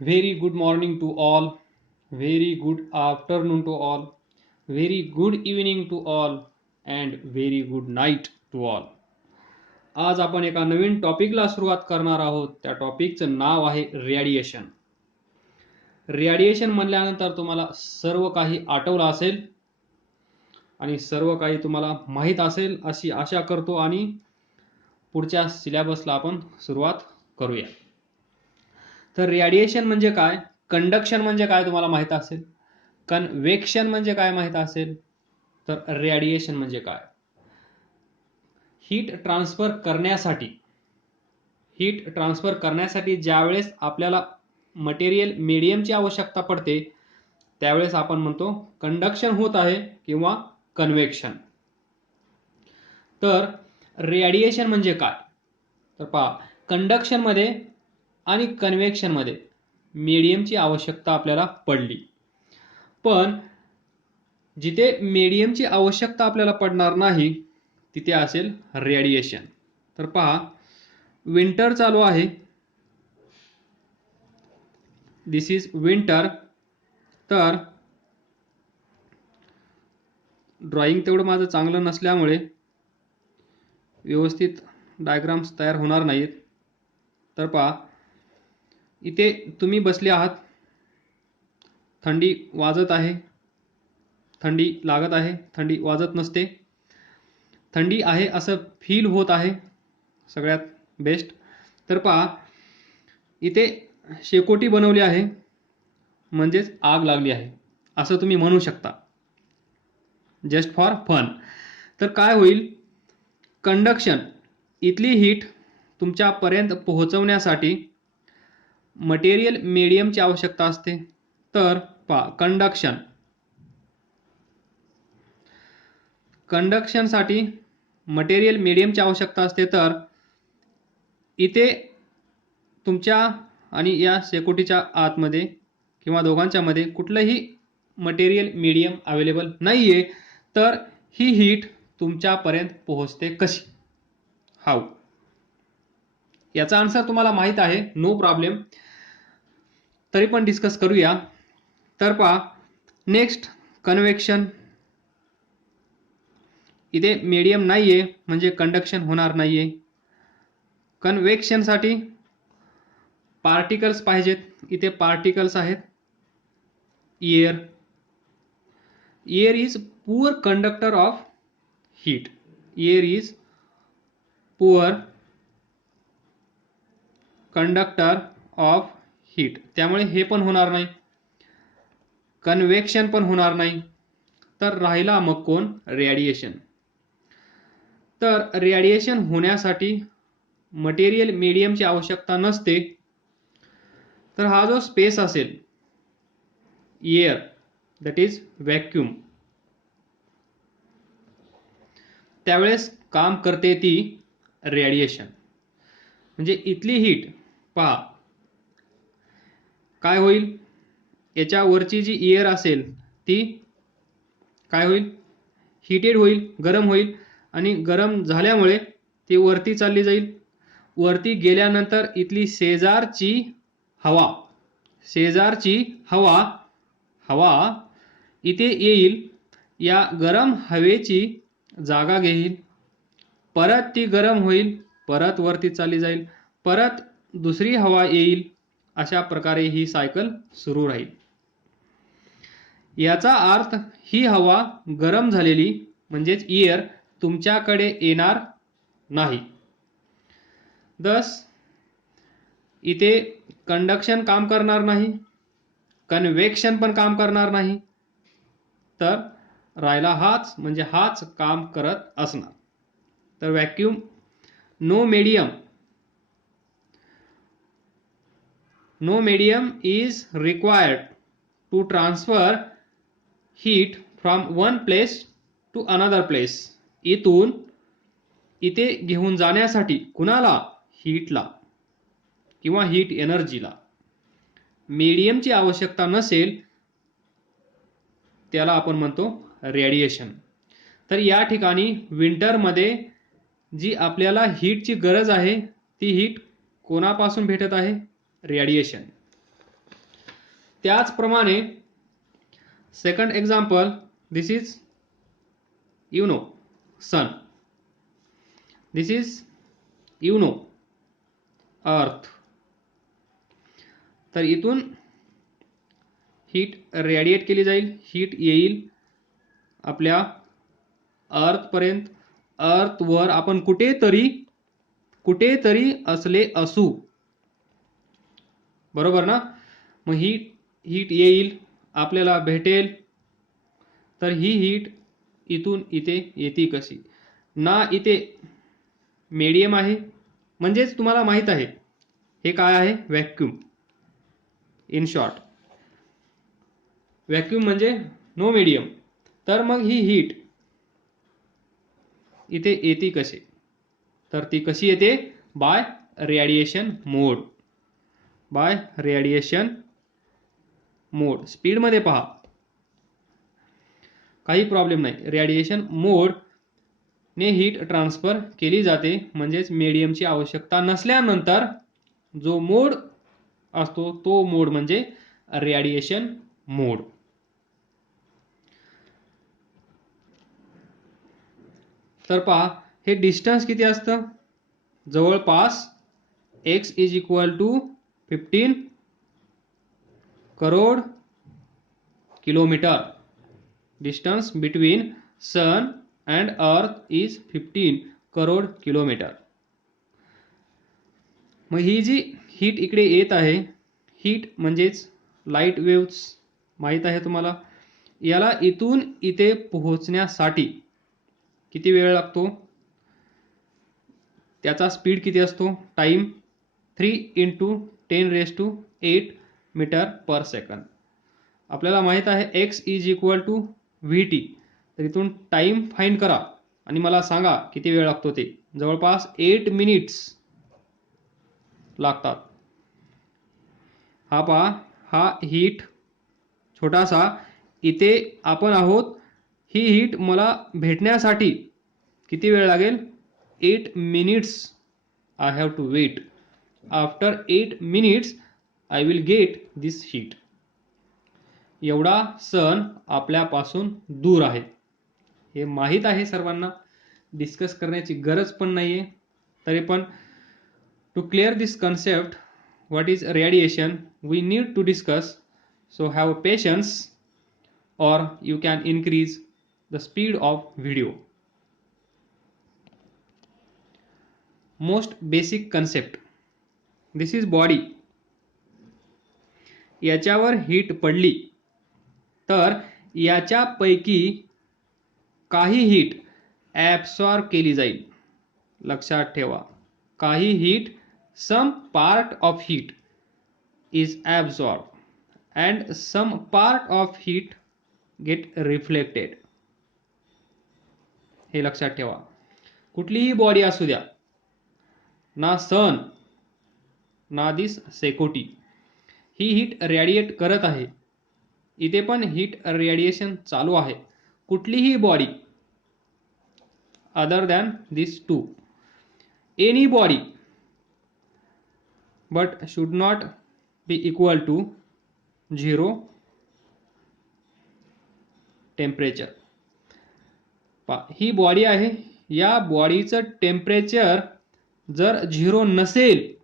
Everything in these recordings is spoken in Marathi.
Very good morning to all, very good afternoon to all, very good evening to all, and very good night to all. आज आपण एका नवीन टॉपिकला सुरुवात करणार आहोत. त्या टॉपिकचं नाव आहे रेडिएशन. रेडिएशन म्हणल्यानंतर तुम्हाला सर्व काही आठवलं असेल आणि सर्व काही तुम्हाला माहीत असेल अशी आशा करतो आणि पुढच्या सिलेबसला आपण सुरुवात करूया. तर रेडिएशन म्हणजे काय, कंडक्शन म्हणजे काय तुम्हाला माहित असेल, कन्व्हेक्शन म्हणजे काय माहित असेल. तर रेडिएशन म्हणजे काय, हीट ट्रान्सफर करण्यासाठी ज्यावेळेस आपल्याला मटेरियल मीडियमची आवश्यकता पडते त्यावेळेस आपण म्हणतो कंडक्शन होत आहे किंवा कन्व्हेक्शन. तर रेडिएशन म्हणजे काय, तर पहा, कंडक्शन मध्ये आणि कन्व्हेक्शन मध्ये मीडियमची आवश्यकता आपल्याला पडली, पण जिथे मीडियमची आवश्यकता आपल्याला पडणार नाही तिथे असेल रेडिएशन. तर पहा, विंटर चालू आहे, दिस इज विंटर. तर ड्रॉइंग तेवढं माझं चांगलं नसल्यामुळे व्यवस्थित डायग्राम्स तयार होणार नाहीत. तर पहा, इथे तुम्ही बसले आहात, थंडी वाजत आहे, थंडी लागत आहे, थंडी वाजत नसते, थंडी आहे असं फील होत आहे, सगळ्यात बेस्ट. तर पहा, इथे शेकोटी बनवली आहे म्हणजेच आग लागली आहे असं तुम्ही म्हणू शकता, जस्ट फॉर फन. तर काय होईल, कंडक्शन, इथली हीट तुमच्यापर्यंत पोहोचवण्यासाठी मटेरियल मीडियमची आवश्यकता असते. तर पहा, कंडक्शनसाठी मटेरियल मीडियमची आवश्यकता असते. तर इथे तुमच्या आणि या शेकोटीच्या आतमध्ये किंवा दोघांच्या मध्ये कुठलंही मटेरियल मीडियम अवेलेबल नाहीये. तर ही हीट तुमच्यापर्यंत पोहोचते कशी, हाऊ, याचा आन्सर तुम्हाला माहित आहे, नो प्रॉब्लेम, तरी पण डिस्कस करूया. तर पहा, नेक्स्ट कन्व्हेक्शन, इथे मीडियम नाहीये म्हणजे कंडक्शन होणार नाहीये. कन्व्हेक्शनसाठी पार्टिकल्स पाहिजेत, इथे पार्टिकल्स आहेत. Air is poor conductor of heat, air is poor conductor of heat, त्यामुळे हे पण होणार नाही, कन्व्हेक्शन पण होणार नाही. तर राहिला मग कोण, रेडिएशन. तर रेडिएशन होण्यासाठी मटेरियल मीडियमची आवश्यकता नसते. तर हा जो स्पेस असेल, एअर, दॅट इज व्हॅक्यूम, त्यावेळेस काम करते ती रेडिएशन. म्हणजे इथली हीट पहा काय होईल, याच्यावरची जी एअर असेल ती काय होईल, हिटेड होईल, गरम होईल, आणि गरम झाल्यामुळे ती वरती चालली जाईल. वरती गेल्यानंतर इथली शेजारची हवा इथे येईल, या गरम हवेची जागा घेईल, परत ती गरम होईल, परत वरती चालली जाईल, परत दुसरी हवा येईल, अशा प्रकारे ही सायकल सुरू राहील. याचा अर्थ ही हवा गरम झालेली म्हणजेच एअर तुमच्याकडे येणार नाही. दस इथे कंडक्शन काम करणार नाही, कन्व्हेक्शन पण काम करणार नाही. तर राहिला हाच, म्हणजे हाच काम करत असणार. तर vacuum, no medium is required to transfer heat from one place to another place. इथून इथे घेऊन जाण्यासाठी कुणाला, हीटला किंवा हीट एनर्जीला मीडियमची आवश्यकता नसेल त्याला आपण म्हणतो रेडिएशन. तर या ठिकाणी विंटरमध्ये जी आपल्याला हीटची गरज आहे ती हीट कोणापासून भेटत आहे, रेडिएशन. त्याचप्रमाणे second example, this is sun, this is earth. तर इथून हीट रेडिएट केली जाईल, हीट येईल आपल्या अर्थपर्यंत. अर्थवर आपण कुठेतरी असले असू, बरोबर ना. मग हीट येईल, आपल्याला भेटेल. तर ही हीट इथून इथे येते कशी ना. इथे मीडियम आहे, म्हणजेच तुम्हाला माहित आहे हे काय आहे, व्हॅक्यूम. इन शॉर्ट व्हॅक्यूम म्हणजे नो मीडियम. तर मग ही हीट इथे येते कशी, तर ती कशी येते, by radiation mode. By radiation mode. स्पीडमध्ये पहा, काही प्रॉब्लेम नाही. रेडिएशन मोड ने हीट ट्रान्सफर केली जाते, म्हणजेच मीडियमची आवश्यकता नसल्यानंतर जो मोड असतो तो मोड म्हणजे रेडिएशन मोड. तर पहा, हे डिस्टन्स किती असतं, जवळपास x is equal to 15 crore kilometre. Distance between sun and earth is 15 crore kilometre. मग ही जी हीट इकडे येत आहे, हीट म्हणजेच लाईट वेव्स, माहीत आहे तुम्हाला. याला इथून इथे पोहोचण्यासाठी किती वेळ लागतो, त्याचा स्पीड किती असतो, टाइम 3 × 10⁸ मीटर पर सेकंड. आपल्याला माहित आहे x is equal to vt. तर इथून टाइम फाइंड करा आणि मला सांगा किती वेळ लागतो ते. जवळपास 8 मिनिट्स लागतात. हा पहा, हा हीट छोटासा, इथे आपण आहोत. ही हीट मला भेटण्यासाठी किती वेळ लागेल, 8 minutes. I have to wait. After 8 minutes I will get this heat. एवढा सन आपल्यापासून दूर आहे, हे माहीत आहे सर्वांना, डिस्कस करण्याची गरज पण नाहीये. तरी पण to clear this concept, what is radiation, we need to discuss. So have patience or you can increase the speed of video. Most basic concept, this is body. याच्यावर हीट पडली तर याच्यापैकी काही हीट ॲब्सॉर्ब केली जाईल. लक्षात ठेवा, काही heat, some part of heat is absorbed and some part of heat get reflected. हे लक्षात ठेवा. कुठलीही बॉडी असू द्या, ना सन ना दिस सेकोटी, ही हीट रेडिएट करत आहे. इथे पण हीट रेडिएशन चालू आहे. कुठलीही body other than this two, any body, but should not be equal to 0 temperature. ही बॉडी आहे, या बॉडीचं टेम्परेचर जर 0 नसेल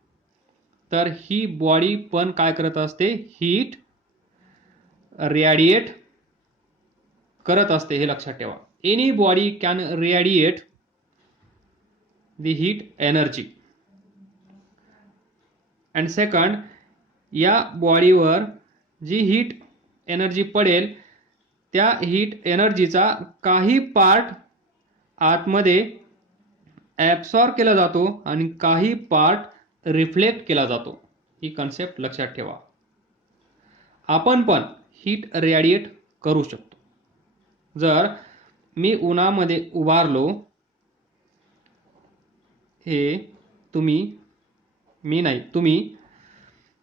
तर ही बॉडी पण काय करत असते, हीट रेडिएट करत असते. हे लक्षात ठेवा. Any body can radiate the heat energy. And second, या बॉडीवर जी हीट एनर्जी पडेल त्या हीट एनर्जीचा काही पार्ट आतमध्ये ॲब्सॉर्ब केला जातो आणि काही पार्ट रिफ्लेक्ट केला जातो. ही कन्सेप्ट लक्षात ठेवा. आपण पण हीट रेडिएट करू शकतो. जर मी उन्हामध्ये उभारलो, हे तुम्ही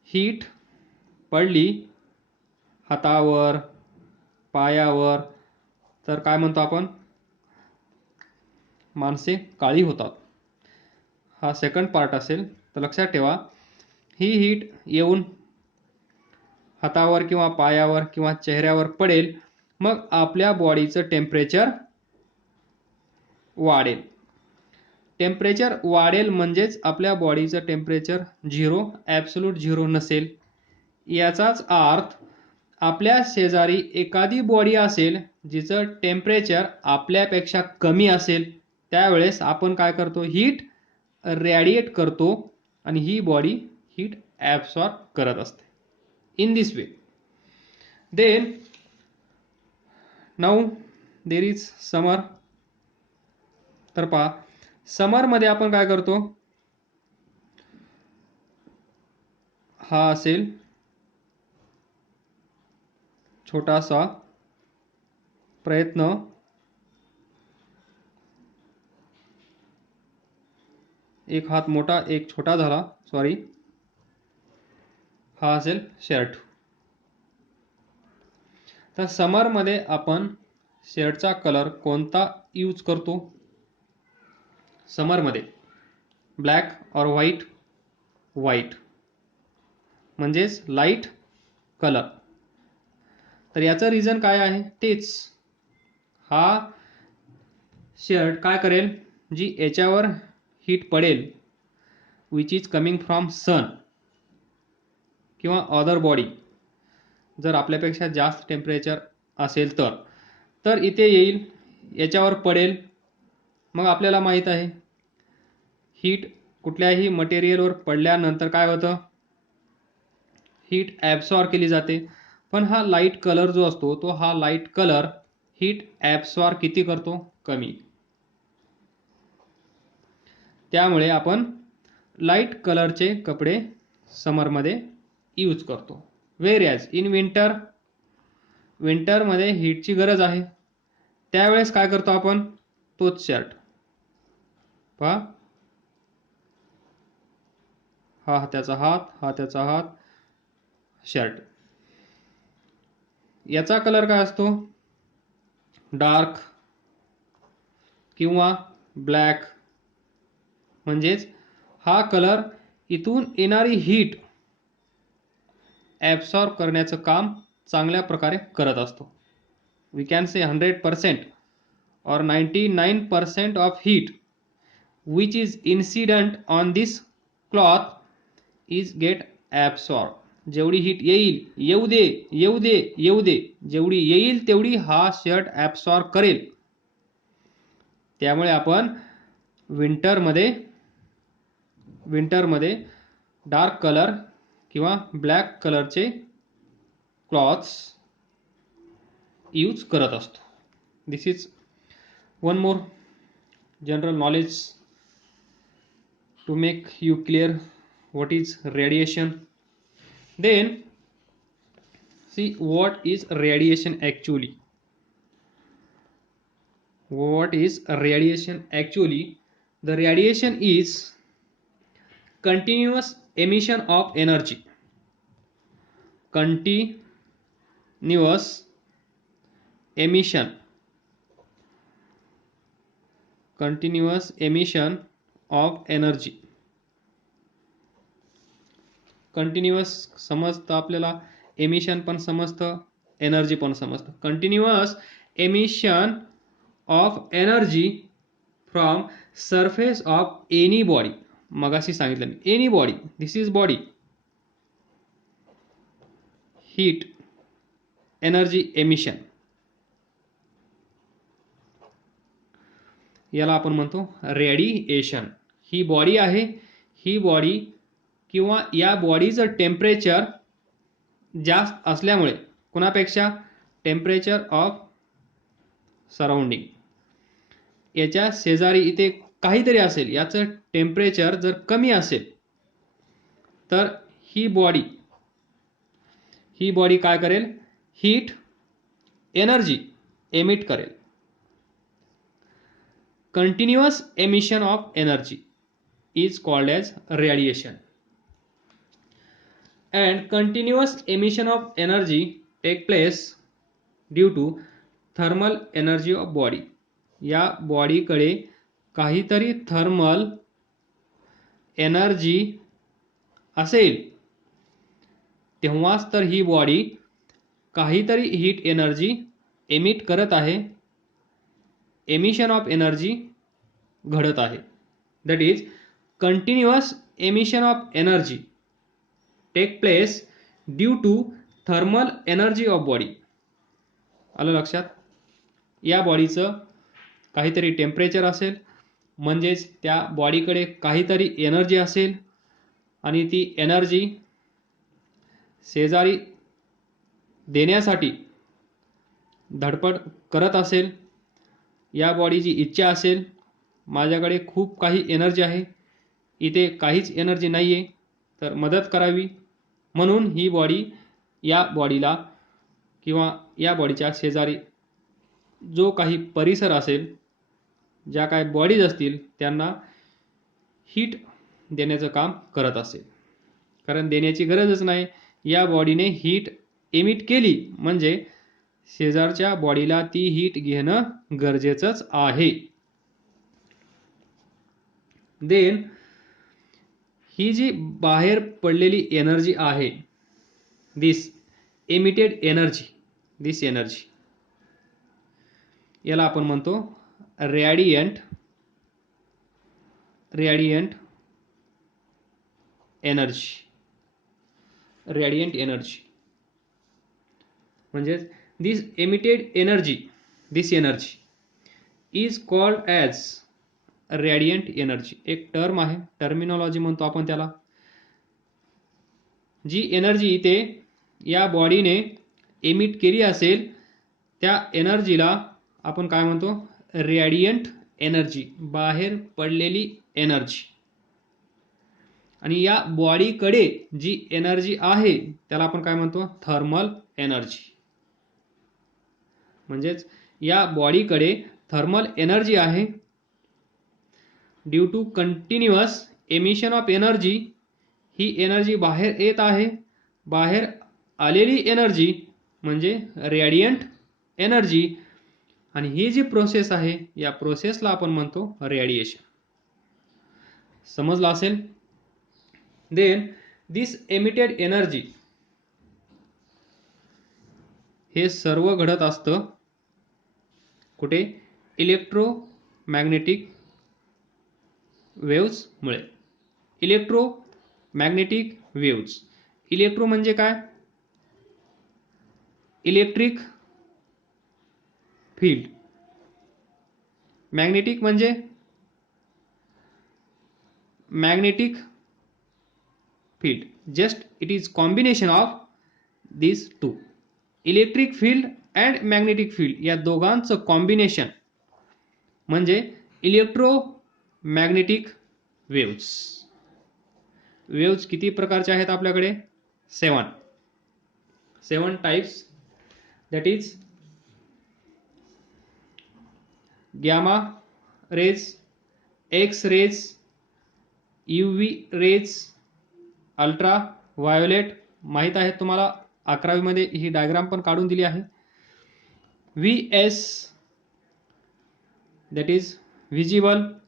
हीट पडली हातावर, पायावर, तर काय म्हणतो आपण, माणसे काळी होतात. हा सेकंड पार्ट असेल. तर लक्षात ठेवा, ही हीट येऊन हातावर किंवा पायावर किंवा चेहऱ्यावर पडेल, मग आपल्या बॉडीचं टेम्परेचर वाढेल. टेम्परेचर वाढेल म्हणजेच आपल्या बॉडीचं टेम्परेचर 0, ॲब्सोल्यूट 0 नसेल. याचाच अर्थ आपल्या शेजारी एखादी बॉडी असेल जिचं टेम्परेचर आपल्यापेक्षा कमी असेल, त्यावेळेस आपण काय करतो, हीट रेडिएट करतो आणि ही बॉडी हीट ॲब्सॉर्ब करत असते. In this way. Then now there is summer. तर पहा, समरमध्ये आपण काय करतो, हा असेल छोटासा प्रयत्न, एक हात मोठा एक छोटा झाला, सॉरी, हा असेल शर्ट. तर समरमध्ये आपण शर्टचा कलर कोणता यूज करतो? समरमध्ये ब्लॅक और व्हाईट, व्हाईट म्हणजेच लाईट कलर. तर याचं रिझन काय आहे? तेच, हा शर्ट काय करेल, जी याच्यावर हीट पडेल which is coming from sun किंवा अदर बॉडी, जर आपल्यापेक्षा जास्त टेम्परेचर असेल तर इथे येईल, याच्यावर पडेल. मग आपल्याला माहीत आहे हीट कुठल्याही मटेरियलवर पडल्यानंतर काय होतं, हीट ॲब्सॉर्ब केली जाते. पण हा लाईट कलर जो असतो, तो हा लाईट कलर हीट ॲब्सॉर्ब किती करतो? कमी. त्यामुळे आपण लाईट कलरचे कपडे समरमध्ये यूज करतो. वेअरॅज इन विंटरमध्ये हीटची गरज आहे, त्यावेळेस काय करतो आपण, तोच शर्ट पहा, हा त्याचा हात, हा त्याचा हात, शर्ट. याचा कलर काय असतो? डार्क किंवा ब्लॅक. म्हणजेच हा कलर इथून येणारी हीट ॲब्सॉर्ब करण्याचं काम चांगल्या प्रकारे करत असतो. We can say 100% or 99% of heat which is incident on this cloth is get absorbed. जेवढी हीट येईल, येऊ दे, जेवढी येईल तेवढी हा शर्ट ॲब्सॉर्ब करेल. त्यामुळे आपण विंटरमध्ये डार्क कलर किंवा ब्लॅक कलरचे क्लॉथ्स यूज करत असतो. This is one more general knowledge to make you clear what is radiation. Then see what is radiation actually. What is radiation actually? The radiation is continuous emission of energy. Continuous emission of energy. Continuous समजतं आपल्याला, एमिशन पण समजतं, एनर्जी पण समजतं. Continuous emission of energy from surface of any body. मगाशी सांगितलं मी, any body, this is body. Heat energy emission, याला आपण म्हणतो रेडिएशन. ही बॉडी आहे, ही बॉडी किंवा या बॉडीचं टेम्परेचर जास्त असल्यामुळे, कोणापेक्षा, टेम्परेचर ऑफ सराउंडिंग, याच्या शेजारी इथे काहीतरी असेल, याचं टेम्परेचर जर कमी असेल तर ही बॉडी काय करेल, हीट एनर्जी एमिट करेल. Continuous emission of energy is called as radiation. And continuous emission of energy take place due to thermal energy of body. या बॉडीकडे काहीतरी थर्मल एनर्जी असेल तेव्हाच तर ही बॉडी काहीतरी हीट एनर्जी एमिट करत आहे, एमिशन ऑफ एनर्जी घडत आहे. That is continuous emission of energy take place due to thermal energy of body. आलं लक्षात? या बॉडीचं काहीतरी टेम्परेचर असेल, म्हणजेच त्या बॉडीकडे काहीतरी एनर्जी असेल आणि ती एनर्जी शेजारी देण्यासाठी धडपड करत असेल. या बॉडीची इच्छा असेल, माझ्याकडे खूप काही एनर्जी आहे, इथे काहीच एनर्जी नाही आहे, तर मदत करावी. म्हणून ही बॉडी या बॉडीला किंवा या बॉडीच्या शेजारी जो काही परिसर असेल, ज्या काही बॉडीज असतील, त्यांना हीट देण्याचं काम करत असेल. कारण देण्याची गरजच नाही, या बॉडीने हीट एमिट केली म्हणजे शेजारच्या बॉडीला ती हीट घेणं गरजेचंच आहे. देन ही जी बाहेर पडलेली एनर्जी आहे, this emitted energy, this energy, याला आपण म्हणतो रॅडियंट एनर्जी. रॅडियंट एनर्जी म्हणजे this emitted energy, this energy is called as radiant energy. एक टर्म आहे, टर्मिनॉलॉजी म्हणतो आपण त्याला. जी एनर्जी इथे या बॉडीने एमिट केली असेल, त्या एनर्जीला आपण काय म्हणतो? रॅडियंट एनर्जी, बाहेर पडलेली एनर्जी. आणि या बॉडीकडे जी एनर्जी आहे त्याला आपण काय म्हणतो? Thermal energy. म्हणजेच या बॉडीकडे थर्मल एनर्जी आहे. Due to continuous emission of energy, ही एनर्जी बाहेर येत आहे. बाहेर आलेली एनर्जी म्हणजे रॅडियंट एनर्जी. आणि ही जी प्रोसेस आहे, या प्रोसेसला आपण म्हणतो रेडिएशन. समजलं असेल? देन दिस एमिटेड एनर्जी, हे सर्व घडत असतं कुठे? इलेक्ट्रोमॅग्नेटिक वेव्हजमुळे. Electromagnetic waves. इलेक्ट्रो म्हणजे काय? Electric field. मॅग्नेटिक म्हणजे magnetic field. Just it is combination of this two. Electric field and magnetic field या दोघांचं कॉम्बिनेशन म्हणजे इलेक्ट्रोमॅग्नेटिक वेव्हज. वेव्हज किती प्रकारचे आहेत आपल्याकडे? 7 types. That is gamma rays, x rays, UV rays, ultraviolet. माहीत आहे तुम्हाला, 11वी मध्ये ही डायग्राम पण काढून दिली आहे. VS, that is visible.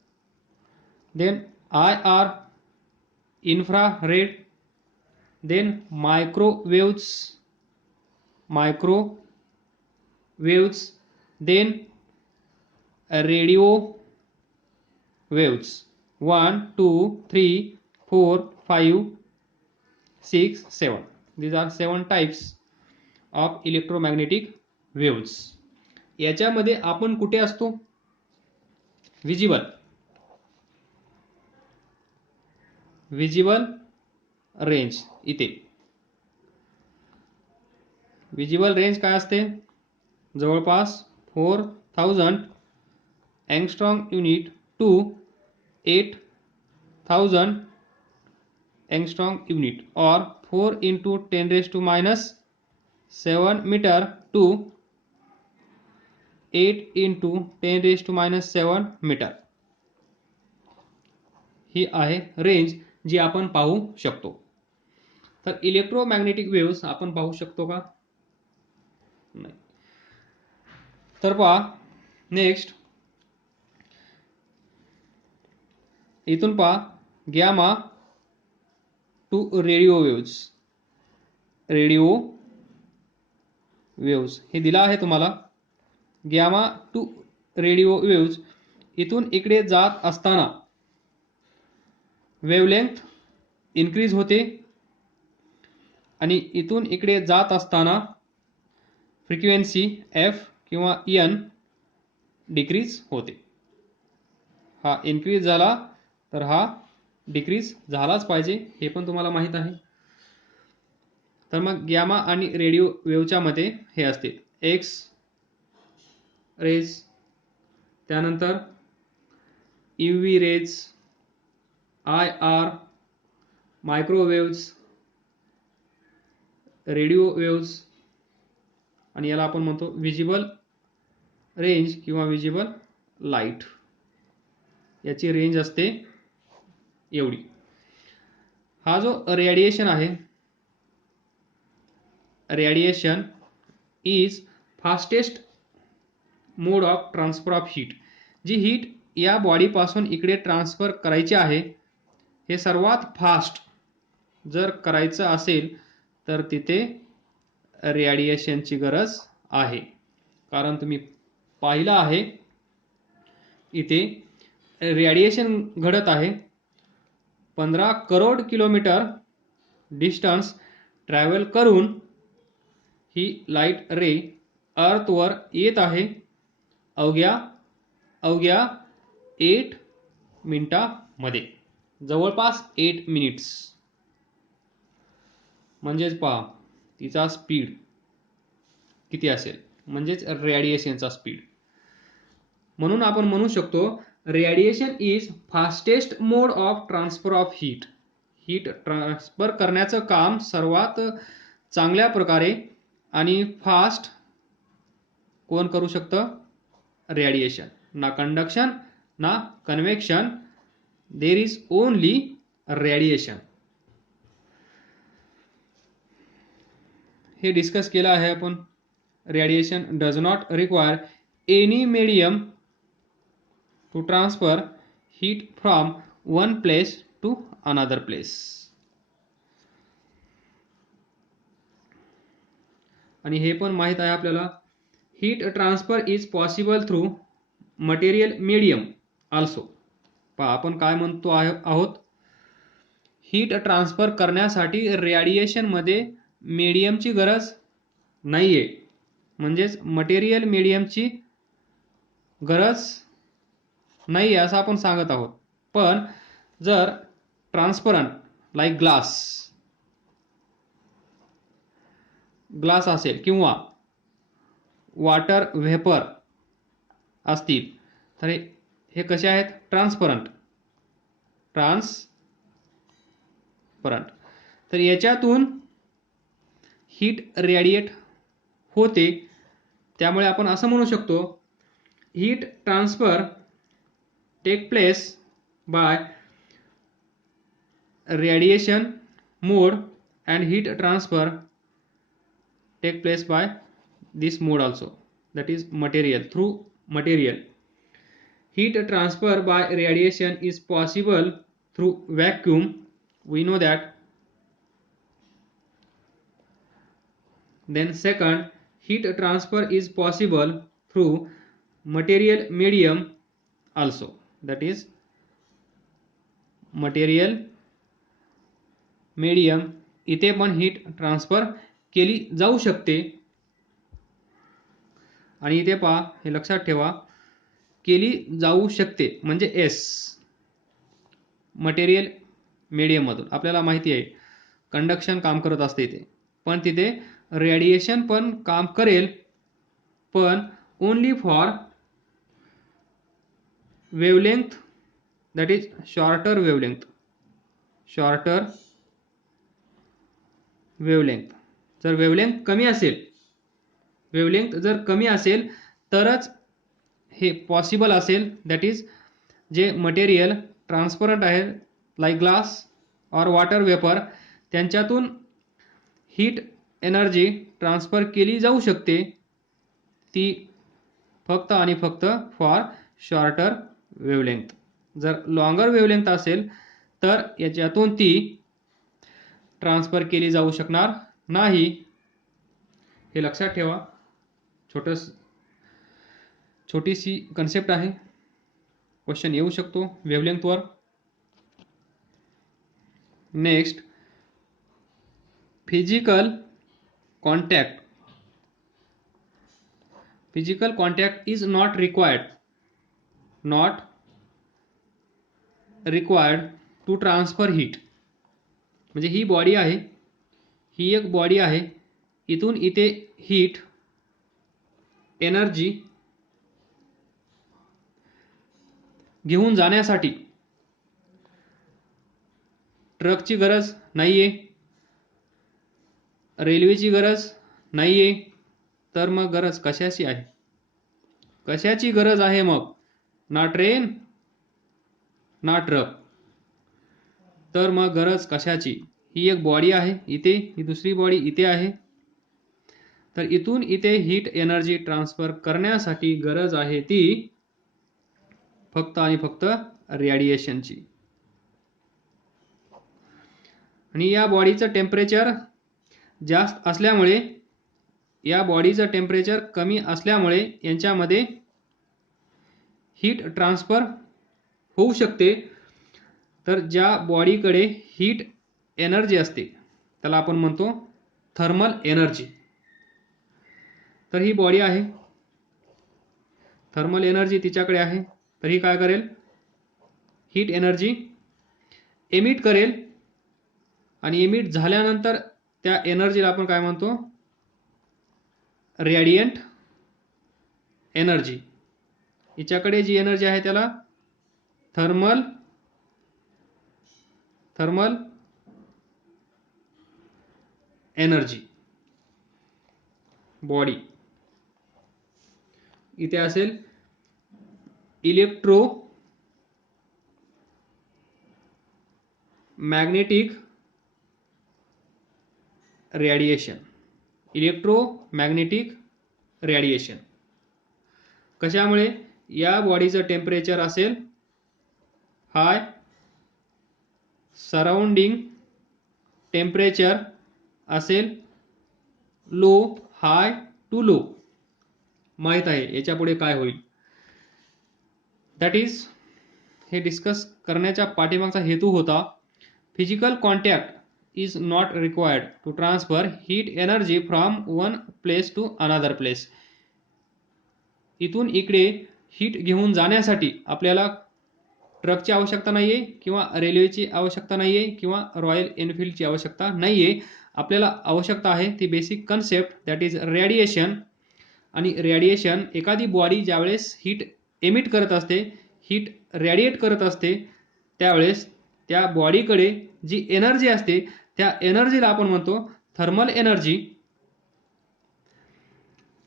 Then IR, infrared. Then microwaves. Then radio waves. 1, 2, 3, 4, 5, 6, 7. These are 7 types of electromagnetic waves. याच्यामध्ये आपण कुठे असतो? Visible range. इथे विजिबल रेंज काय असते? जवळपास 4000 angstrom unit to 8000 angstrom unit और 4 into 10⁻⁷ metre to 8 into 10⁻⁷ metre. ही आहे रेंज जी आपण पाहू शकतो. तर इलेक्ट्रोमॅग्नेटिक वेव्हज आपण पाहू शकतो का? नाही. तर पहा नेक्स्ट, इथून पहा gamma to radio waves. Radio waves हे दिलं आहे तुम्हाला. गॅमा टू रेडिओ वेव्स इथून इकडे जात असताना वेवलेंथ इन्क्रीज होते आणि इथून इकडे जात असताना फ्रिक्वेन्सी एफ किंवा एन डिक्रीज होते. हा इन्क्रीज झाला तर हा डिक्रीज झालाच पाहिजे, हे पण तुम्हाला माहीत आहे. तर मग गॅमा आणि रेडिओ वेव्हच्या मध्ये हे असते एक्स रेज, त्यानंतर UV rays, IR, microwaves, radio waves आणि याला आपण म्हणतो विजिबल रेंज किंवा विजिबल लाईट. याची रेंज असते एवढी. हा जो रेडिएशन आहे, radiation is fastest mode of transfer of heat. जी हीट या बॉडीपासून इकडे ट्रान्सफर करायची आहे, हे सर्वात फास्ट जर करायचं असेल तर तिथे रेडिएशनची गरज आहे. कारण तुम्ही पाहिलं आहे इथे रेडिएशन घडत आहे. 15 करोड किलोमीटर डिस्टन्स ट्रॅव्हल करून ही लाईट रे अर्थवर येत आहे अवघ्या 8 मिनिटामध्ये, जवळपास 8 मिनिट्स. म्हणजेच पहा तिचा स्पीड किती असेल, म्हणजेच रेडिएशनचा स्पीड. म्हणून आपण म्हणू शकतो radiation is fastest mode of transfer of heat. Heat transfer करण्याचं काम सर्वात चांगल्या प्रकारे आणि फास्ट कोण करू शकतं? रेडिएशन. ना कंडक्शन ना convection, there is only radiation. हे डिस्कस केलं आहे आपण. Radiation does not require any medium to transfer heat from one place to another place. आणि हे पण माहित आहे आपल्याला, heat transfer is possible through material medium also. पहा आपण काय म्हणतो आहोत, हीट ट्रान्सफर करण्यासाठी रेडिएशन मध्ये मीडियमची गरज नाहीये, म्हणजेच मटेरियल मीडियमची गरज नाही असं आपण सांगत आहोत. पण जर ट्रान्सपरंट लाईक ग्लास असेल किंवा वॉटर व्हेपर असतील तर हे कसे आहेत? ट्रान्सपरंट. तर याच्यातून हीट रेडिएट होते. त्यामुळे आपण असं म्हणू शकतो heat transfer take place by radiation mode and heat transfer take place by this mode also, that is material. Through material, heat transfer by radiation is possible through vacuum, we know that. Then second, heat transfer is possible through material medium also, that is material medium. इथे पण हीट ट्रान्सफर केली जाऊ शकते. आणि इथे पहा, हे लक्षात ठेवा, केली जाऊ शकते म्हणजे एस मटेरियल मीडियम मधून. आपल्याला माहिती आहे कंडक्शन काम करत असते इथे, पण तिथे रेडिएशन पण काम करेल, पण only for wavelength, that is shorter wavelength. जर वेवलेंथ कमी असेल तरच हे पॉसिबल असेल. दॅट इज जे मटेरियल ट्रान्सपरंट आहे लाईक ग्लास और वॉटर वेपर, त्यांच्यातून हीट एनर्जी ट्रान्सफर केली जाऊ शकते, ती फक्त आणि फक्त फॉर शॉर्टर वेवलेंथ. जर लॉंगर वेवलेंथ असेल तर याच्यातून ती ट्रान्सफर केली जाऊ शकणार नाही, हे लक्षात ठेवा. छोटीशी कन्सेप्ट आहे. क्वेश्चन येऊ शकतो वेव्हलेंथवर. Next, physical contact. Physical contact is not required to transfer heat. म्हणजे ही बॉडी आहे, ही एक बॉडी आहे, इथून इथे हीट एनर्जी घेऊन जाण्यासाठी ट्रकची गरज नाहीये, रेल्वेची गरज नाहीये. तर मग गरज कशाची आहे? कशाची गरज आहे मग? ना ट्रेन ना ट्रक. तर मग गरज कशाची? ही एक बॉडी आहे इथे, ही दुसरी बॉडी इथे आहे. तर इथून इथे हीट एनर्जी ट्रान्सफर करण्यासाठी गरज आहे ती फक्त आणि फक्त रेडिएशनची. आणि या बॉडीचं टेम्परेचर जास्त असल्यामुळे, या बॉडीचं टेम्परेचर कमी असल्यामुळे यांच्यामध्ये हीट ट्रान्सफर होऊ शकते. तर ज्या बॉडीकडे हीट एनर्जी असते त्याला आपण म्हणतो थर्मल एनर्जी. तर ही बॉडी आहे, थर्मल एनर्जी तिच्याकडे आहे. तर ही काय करेल? हीट एनर्जी एमिट करेल. आणि एमिट झाल्यानंतर त्या एनर्जीला आपण काय म्हणतो? Radiant energy. हिच्याकडे जी एनर्जी आहे त्याला थर्मल एनर्जी. बॉडी इथे असेल electromagnetic radiation. Electromagnetic radiation कशामुळे? या बॉडीचं टेम्परेचर असेल हाय, सराउंडिंग टेम्परेचर असेल लो. High to low. माहित आहे याच्या पुढे काय होईल. दॅट इज, हे डिस्कस करण्याच्या पाठीमागचा हेतू होता physical contact is not required to transfer heat energy from one place to another place. इथून इकडे हीट घेऊन जाण्यासाठी आपल्याला ट्रकची आवश्यकता नाहीये, किंवा रेल्वेची आवश्यकता नाहीये, किंवा रॉयल एनफील्डची आवश्यकता नाहीये. आपल्याला आवश्यकता आहे ती basic concept, that is radiation. आणि रेडिएशन, एखादी बॉडी ज्यावेळेस हीट एमिट करत असते, हीट रेडिएट करत असते, त्यावेळेस त्या बॉडीकडे जी एनर्जी असते त्या एनर्जीला आपण म्हणतो थर्मल एनर्जी.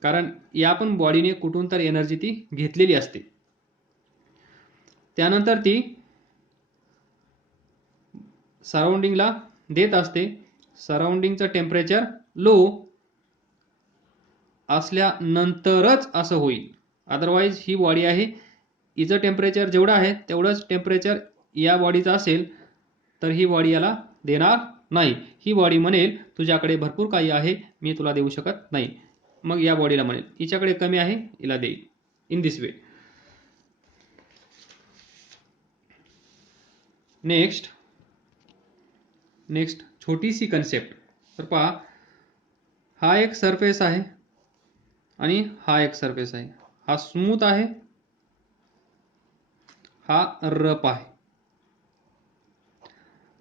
कारण या पण बॉडीने कुठून तर एनर्जी ती घेतलेली असते. त्यानंतर ती सराउंडिंगला देत असते. सराउंडिंगचं टेम्परेचर लो असल्यानंतरच असं होईल. अदरवाईज ही बॉडी आहे, हिचं टेम्परेचर जेवढं आहे तेवढंच टेम्परेचर या बॉडीचं असेल तर ही बॉडी याला देणार नाही. ही बॉडी म्हणेल तुझ्याकडे भरपूर काही आहे, मी तुला देऊ शकत नाही. मग या बॉडीला म्हणेल हिच्याकडे कमी आहे, हिला देईल. In this way. नेक्स्ट छोटीशी कन्सेप्ट. तर पहा, हा एक सरफेस आहे आणि हा एक सरफेस आहे. हा स्मूथ आहे, हा रफ आहे.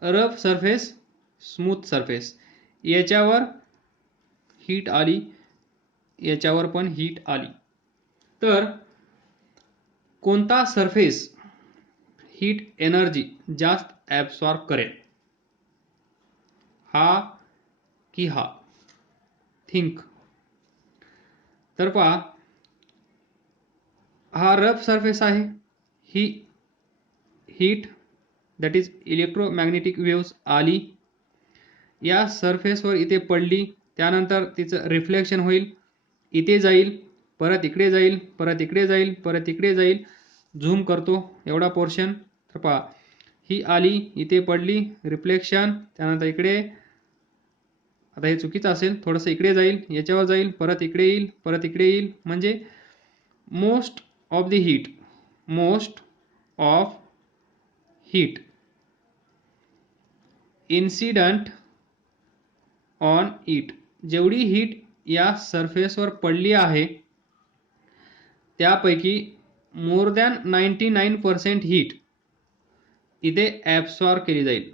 रफ सरफेस, स्मूथ सरफेस, याच्यावर हीट आली, याच्यावर पण हीट आली. तर कोणता सरफेस हीट एनर्जी जास्त ॲब्सॉर्ब करेल? हा की हा? थिंक. तर पहा, हा रफ सरफेस आहे. ही heat, that is electromagnetic waves आली, या सरफेसवर इथे पडली, त्यानंतर तिचं रिफ्लेक्शन होईल, इथे जाईल, परत इकडे जाईल, परत इकडे जाईल, परत इकडे जाईल. झूम करतो एवढा पोर्शन. तर पहा, ही आली, इथे पडली, रिफ्लेक्शन, त्यानंतर इकडे आता हे चुकीचं असेल, थोडंसं इकडे जाईल, याच्यावर जाईल, परत इकडे येईल, परत इकडे येईल, म्हणजे most of the heat, most of heat incident on it, जेवढी हीट या सरफेसवर पडली आहे त्यापैकी मोर दॅन 99% हीट इथे ॲब्सॉर्ब केली जाईल.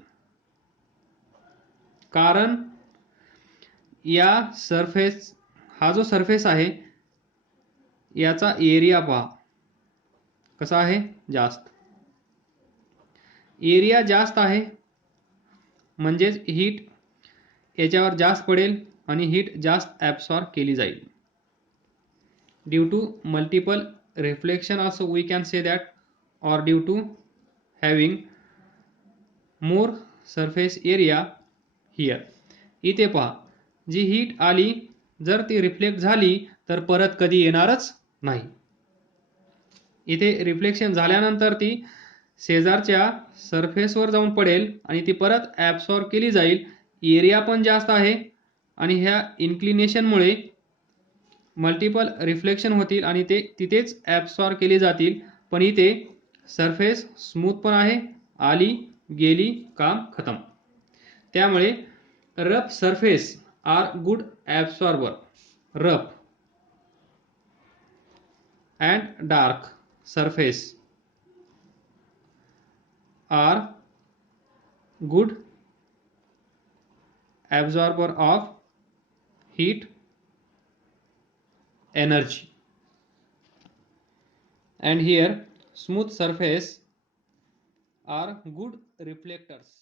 कारण या सरफेस, हा जो सरफेस आहे याचा एरिया पहा कसा आहे, जास्त. एरिया जास्त आहे म्हणजेच हीट याच्यावर जास्त पडेल आणि हीट जास्त ॲब्सॉर्ब केली जाईल. Due to multiple reflection also we can say that, or due to having more surface area here. इथे पहा, जी हीट आली जर ती रिफ्लेक्ट झाली तर परत कधी येणारच नाही. इथे रिफ्लेक्शन झाल्यानंतर ती शेजारच्या सरफेसवर जाऊन पडेल आणि ती परत ॲब्सॉर्ब केली जाईल. एरिया पण जास्त आहे आणि ह्या इन्क्लिनेशनमुळे मल्टिपल रिफ्लेक्शन होतील आणि ते तिथेच ॲब्सॉर्ब केली जातील. पण इथे सरफेस स्मूथ पण आहे, आली गेली काम खतम. त्यामुळे rough surface are good absorber. Rough and dark surface are good absorber of heat energy, and here smooth surface are good reflectors.